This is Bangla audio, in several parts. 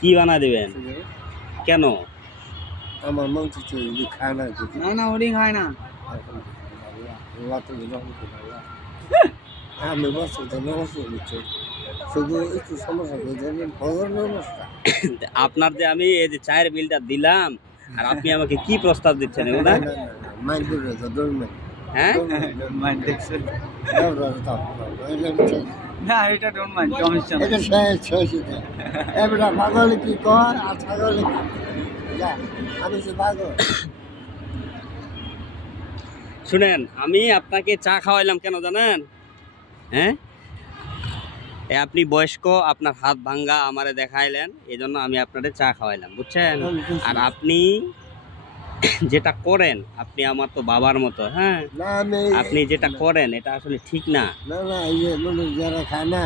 কি বানা দিবেন? কেন? আমার মাংস চুরি খায় না। না না ওটি খায় না। আমি বছর শুধু একটু সমস্যা আপনার যে আমি এই যে চায়ের বিলটা দিলাম আর আপনি আমাকে কি প্রস্তাব দিচ্ছেন এগুলা? হ্যাঁ না এটা ডোন্ট মাইন্ড কমিশন। এটা শেষ এবারে পাগলে কি কর আর ছাগলে কি যা আমি সে পাগল। শুনেন, আমি আপনাকে চা খাওয়াইলাম কেন জানেন? হ্যাঁ, আপনি বয়স্ক, আপনার হাত ভাঙ্গা আমারে দেখাইলেন, এই জন্য আমি আপনাদের চা খাওয়াইলাম, বুঝছেন? আর আপনি যেটা করেন, আপনি আমার তো বাবার মতো। হ্যাঁ, আপনি যেটা করেন এটা আসলে ঠিক না। না না এই যে মানুষ যারা খায় না,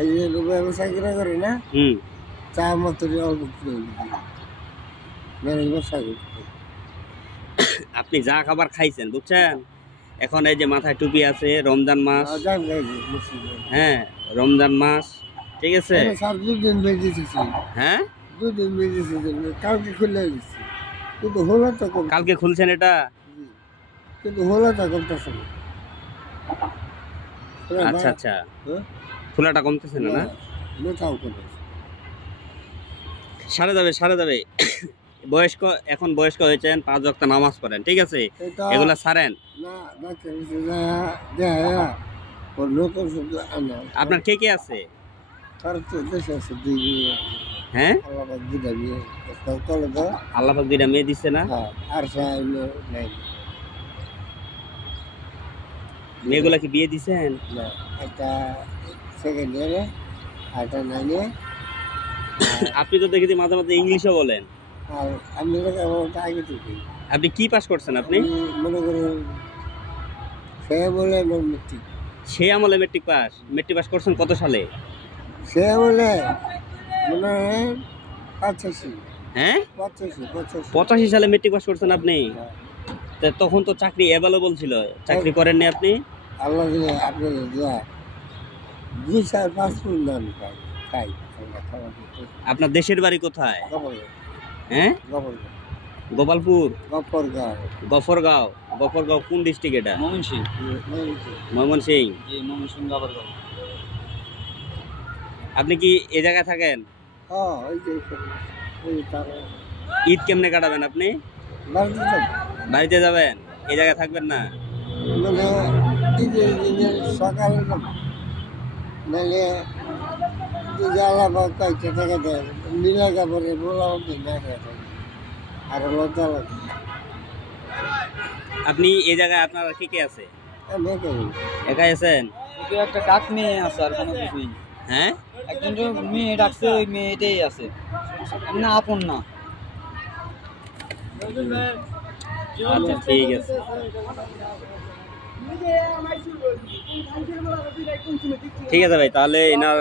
এই যে ব্যবসা করে না, চা মতো অল্প ব্যবসা করে। আপনি যা খাবার খাইছেন, বুঝছেন? এখন এই যে মাথায় টুপি আছে, রমজান মাস। হ্যাঁ, রমজান মাস, ঠিক আছে। দুদিন বেজেছি। হ্যাঁ, দুদিন বেজেছি, কালকে খুলে গেছি, কিন্তু হলো তো কম। কালকে খুলছেন এটা, কিন্তু হলো তো কমতেছে না। আচ্ছা আচ্ছা, খোলাটা কমতেছে না? না, সারে যাবে সারে যাবে। বয়স্ক, এখন বয়স্ক হয়েছেন, 5 ওয়াক্ত নামাজ পড়েন, ঠিক আছে, এগুলা ছাড়েন। আপনার কে কে আছে? হ্যাঁ, আল্লাহ পাক 2টা মেয়ে দিচ্ছে না? মেয়েগুলা কি বিয়ে দিচ্ছেন? আপনি তো দেখেছি মাঝে মাঝে ইংলিশও বলেন। আপনি কি পাস করছেন? আপনি সে আমলে মেট্রিক পাস। মেট্রিক পাস করছেন কত সালে? সে বলে হ্যাঁ, 85 সালে মেট্রিক পাস করছেন আপনি। তখন তো চাকরি অ্যাভেলেবল ছিল, চাকরি করেননি আপনি? আল্লাহ আপনি 2-4-5 ফুল দাম খাই। আপনার দেশের বাড়ি কোথায়? হ্যাঁ, গোপালপুর। গফরগাঁও। গফরগাঁও কোন ডিস্ট্রিক্ট এটা? ময়মনসিংহ। আপনি কি এ জায়গায় থাকেন? ঈদ কেমনে কাটাবেন আপনি? বাড়িতে যাবেন, এই জায়গায় থাকবেন না? সকালে নাহলে নীলা কাপড়ে বলাও আর লজ্জা লাগে। আপনি এই জায়গায় আপনার কে কে আছে? একাই আছেন? একটা ডাক মেয়ে আছে, আর কোনো কিছু নেই। হ্যাঁ, একজন মেয়ে ডাকছে, ওই মেয়েটাই আছে, না আপন না। আচ্ছা ঠিক আছে। ঠিক আছে ভাই, তাহলে এনার